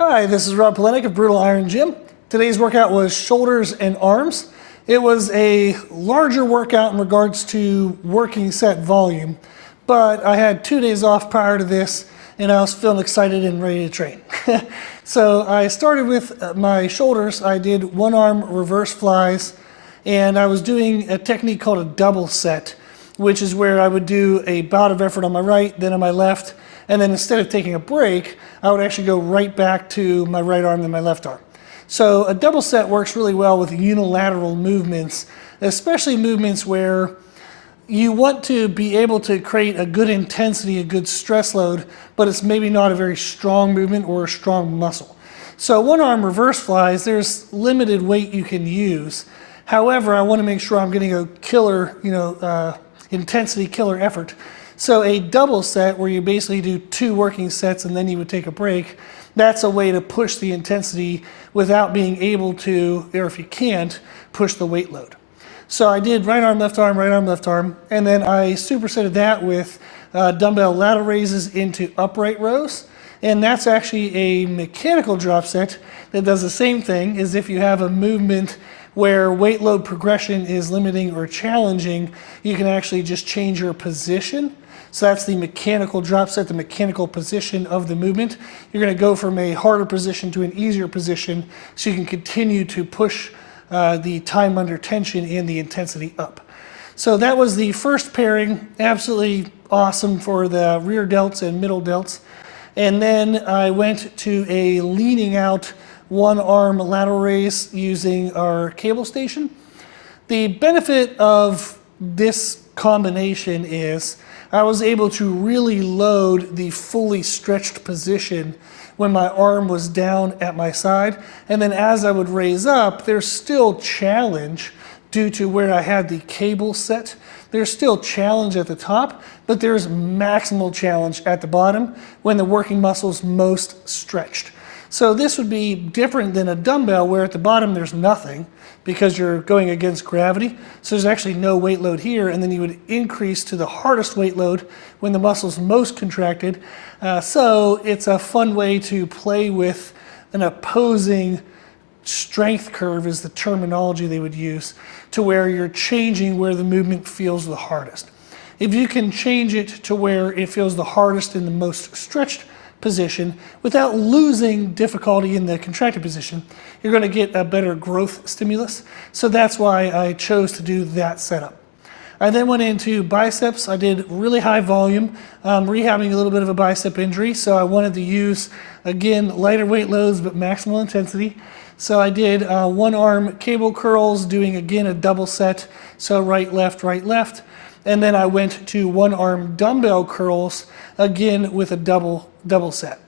Hi, this is Rob Polenic of Brutal Iron Gym. Today's workout was shoulders and arms. It was a larger workout in regards to working set volume, but I had 2 days off prior to this and I was feeling excited and ready to train. So I started with my shoulders. I did one arm reverse flies and I was doing a technique called a double set, which is where I would do a bout of effort on my right, then on my left, and then instead of taking a break, I would actually go right back to my right arm and my left arm. So a double set works really well with unilateral movements, especially movements where you want to be able to create a good intensity, a good stress load, but it's maybe not a very strong movement or a strong muscle. So one arm reverse flies, there's limited weight you can use. However, I want to make sure I'm getting a killer, intensity, killer effort. So a double set where you basically do 2 working sets and then you would take a break, that's a way to push the intensity without being able to, or if you can't, push the weight load. So I did right arm, left arm, and then I supersetted that with dumbbell lateral raises into upright rows. And that's actually a mechanical drop set that does the same thing as if you have a movement where weight load progression is limiting or challenging, you can actually just change your position. So that's the mechanical drop set, the mechanical position of the movement. You're going to go from a harder position to an easier position so you can continue to push the time under tension and the intensity up. So that was the first pairing, absolutely awesome for the rear delts and middle delts. And then I went to a leaning out one arm lateral raise using our cable station. The benefit of this combination is I was able to really load the fully stretched position when my arm was down at my side. And then as I would raise up, there's still challenge due to where I had the cable set. There's still challenge at the top, but there's maximal challenge at the bottom when the working muscle's most stretched. So this would be different than a dumbbell where at the bottom there's nothing because you're going against gravity. So there's actually no weight load here, and then you would increase to the hardest weight load when the muscle's most contracted. So it's a fun way to play with an opposing strength curve is the terminology they would use, to where you're changing where the movement feels the hardest. If you can change it to where it feels the hardest in the most stretched position without losing difficulty in the contracted position, you're going to get a better growth stimulus. So that's why I chose to do that setup. I then went into biceps. I did really high volume, rehabbing a little bit of a bicep injury. So I wanted to use, again, lighter weight loads, but maximal intensity. So I did one arm cable curls, doing again a double set. So right, left, right, left. And then I went to one arm dumbbell curls, again with a double set.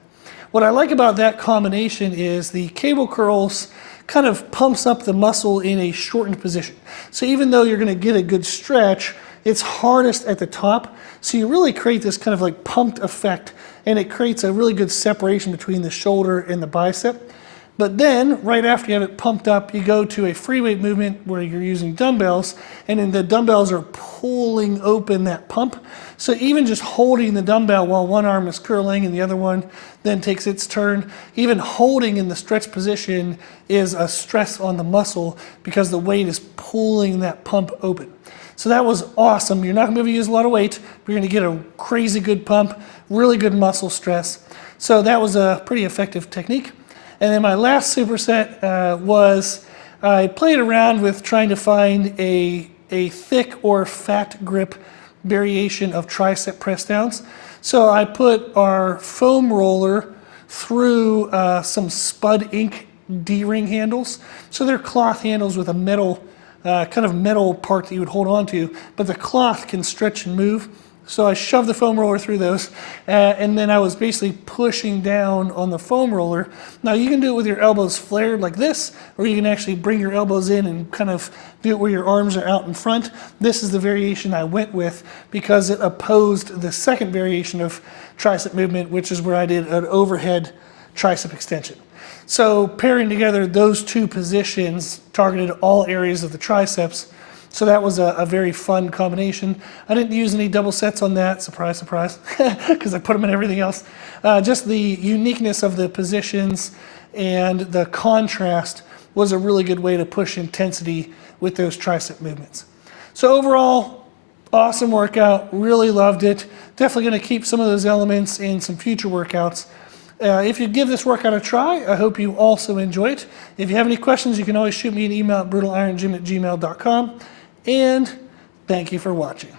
What I like about that combination is the cable curls kind of pumps up the muscle in a shortened position. So even though you're going to get a good stretch, it's hardest at the top. So you really create this kind of like pumped effect, and it creates a really good separation between the shoulder and the bicep. But then, right after you have it pumped up, you go to a free weight movement where you're using dumbbells, and then the dumbbells are pulling open that pump. So even just holding the dumbbell while one arm is curling and the other one then takes its turn, even holding in the stretch position is a stress on the muscle because the weight is pulling that pump open. So that was awesome. You're not going to be able to use a lot of weight, but you're going to get a crazy good pump, really good muscle stress. So that was a pretty effective technique. And then my last superset was I played around with trying to find a thick or fat grip variation of tricep press downs. So I put our foam roller through some Spud Inc. D-ring handles. So they're cloth handles with a metal, kind of metal part that you would hold on to, but the cloth can stretch and move. So I shoved the foam roller through those, and then I was basically pushing down on the foam roller. Now you can do it with your elbows flared like this, or you can actually bring your elbows in and kind of do it where your arms are out in front. This is the variation I went with because it opposed the second variation of tricep movement, which is where I did an overhead tricep extension. So pairing together those 2 positions targeted all areas of the triceps. So that was a very fun combination. I didn't use any double sets on that, surprise, surprise, because I put them in everything else. Just the uniqueness of the positions and the contrast was a really good way to push intensity with those tricep movements. So overall, awesome workout, really loved it. Definitely going to keep some of those elements in some future workouts. If you give this workout a try, I hope you also enjoy it. If you have any questions, you can always shoot me an email at brutalirongym@gmail.com. And thank you for watching.